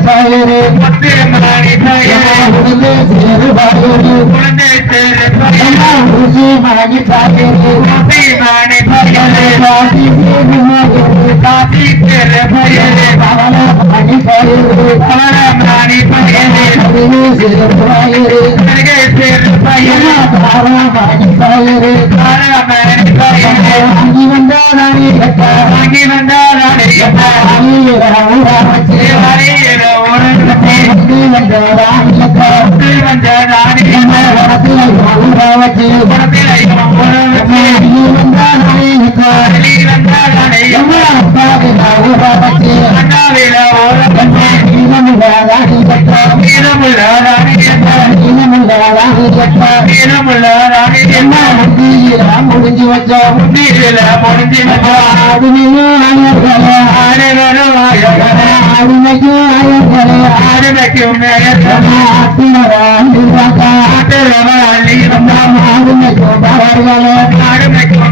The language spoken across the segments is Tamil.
உகந்தது போனாருக்கு உகந்தது சிவனுக்கு உகந்தது தேசியமுக்கு உகந்தது நாளைக்கு உகந்தது மாரியம்மக்கு உகந்தது பிறந்து வர ராணியம்மா நாளைக்கு உகந்தது ராணியம்மா சேரு பயிரை பத்து மணி பயிரை குழந்தை சேரு பயிரை மணி பயிரை காசி சேரு பயிரை பவள மணி பயிரை கருகை சேரு பயிரை தாராமணி பயிரை வாங்கி வந்தால் ராணியம்மா தேவாலயில முடிஞ்சு வச்சோம் முன்னீரில முடிஞ்சு ஆடுகளும் அடிமைக்கும்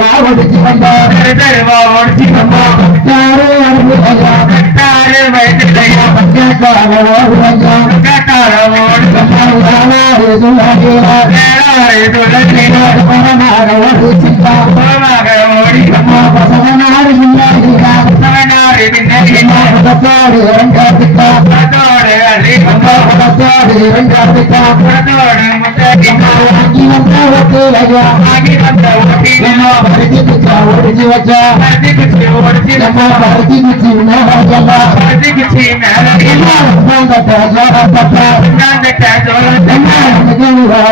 ஆட்டமணல் ஆட்டாமாகுழு வந்தார் தருவா ஒடிச்சு வச்சா பருத்தி குச்சி ஓடிச்சிதம்மா பருத்தி குச்சி மேல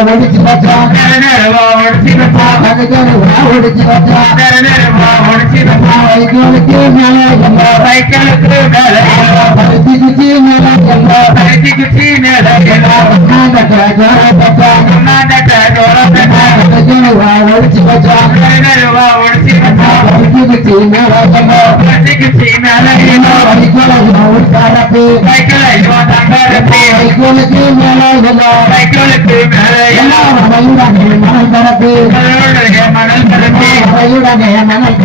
ஒடிச்சு வச்சா பருத்தி குச்சி மேல நாங்கட்ட சோழத்தம்மா ஒடிச்சு வச்சா நரநரவா ஓடிச்சிதம்மா பருத்தி குச்சி மேலே எல்லா பருத்தி குச்சி மேல வைக்கோலுக்கு சைக்கிளை தங்கரப்பி வைக்கோலுக்கு மேலே எல்லா சைக்கிளுக்கு மேல எல்லா எல்லாம் மலையுடனே மணல்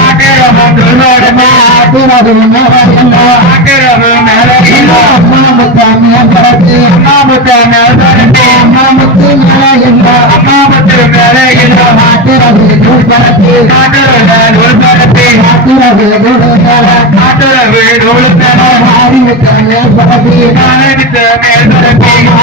ஆட்டிரமும் துர்நோடமா ஆட்டுறது மேலே எல்லா ஆட்டிரவு மேல எல்லா எல்லாம் அம்மாமுத்த மேல் பரப்பு அம்மாமுத்த மேல் பரப்பி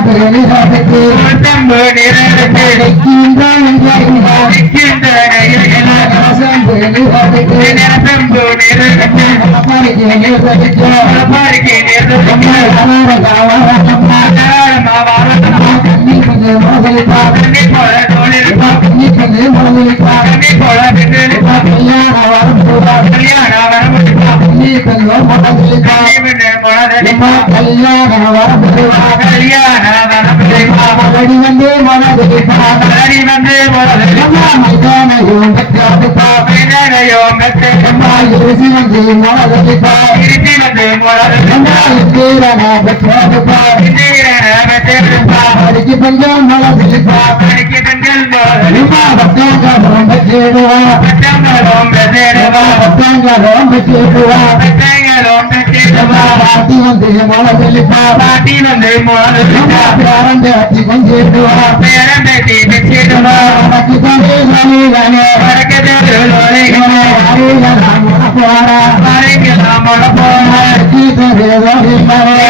எல்லாம் மாணிக்கத்தான் பரப்பு மாணிக்கத்தாராம் பரப்பி கல்யாண வரம் போவா கல்யாண வரமுடிப்பா அவடி வந்து மோதலிப்பா கல்யாணி வந்து மொழதடிப்பா மைதானையும் பெற்றாடுப்பா பின்னடையோ மெத்து அம்மா இருசி இந்திரன பஞ்சம் பாட்டி வந்து மோதலிப்பா பாட்டி வந்து மொழதடிப்பா பேரண்டாட்டி கொஞ்சிடுவா பேரம் பேட்டி மெச்சிடுவா உனக்கு தனி மணிகளே வடக்கத்து லோலைகளே பாறைக்கெல்லாம் மொழ போன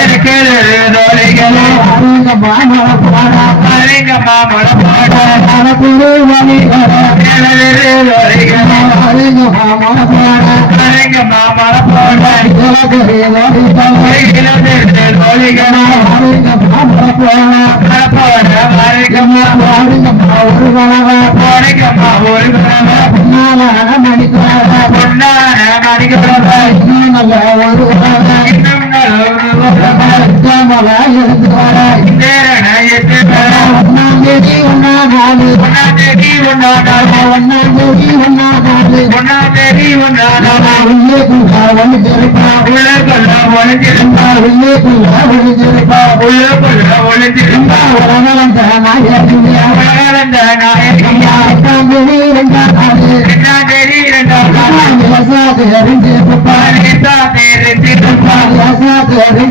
இருக்கிற லோலைகளே பாறைங்கம்மா மொழ போன மேலரு லோலைகளே பாறைங்கம்மா மொழ போன இளது லோலைகளே மொழ போன பாறைங்கம்மா బాబా ఉన్నాడు ఉన్నదేవి ఉన్నాడా ఉన్నదేవి ఉన్నాడా ఉన్నదేవి ఉన్నాడా உள்ளே குண்டா வந்து ஜெருப்பா உள்ளே கொண்டா ஒளிஞ்சிருந்தா உள்ளே குண்டா ஒளிஞ்சிருப்பா உள்ளே கொண்டா ஒளிஞ்சிருந்தா உலகளந்த நாயகியா உலகளந்த நாயகியா எட்டாம் தேதி இரண்டாம் நாள் எட்டாம் தேதி இரண்டாம் நாள் விவசாய அறிஞ்சு பாலிசா தெரிஞ்சு பாலிசா தெரிஞ்சு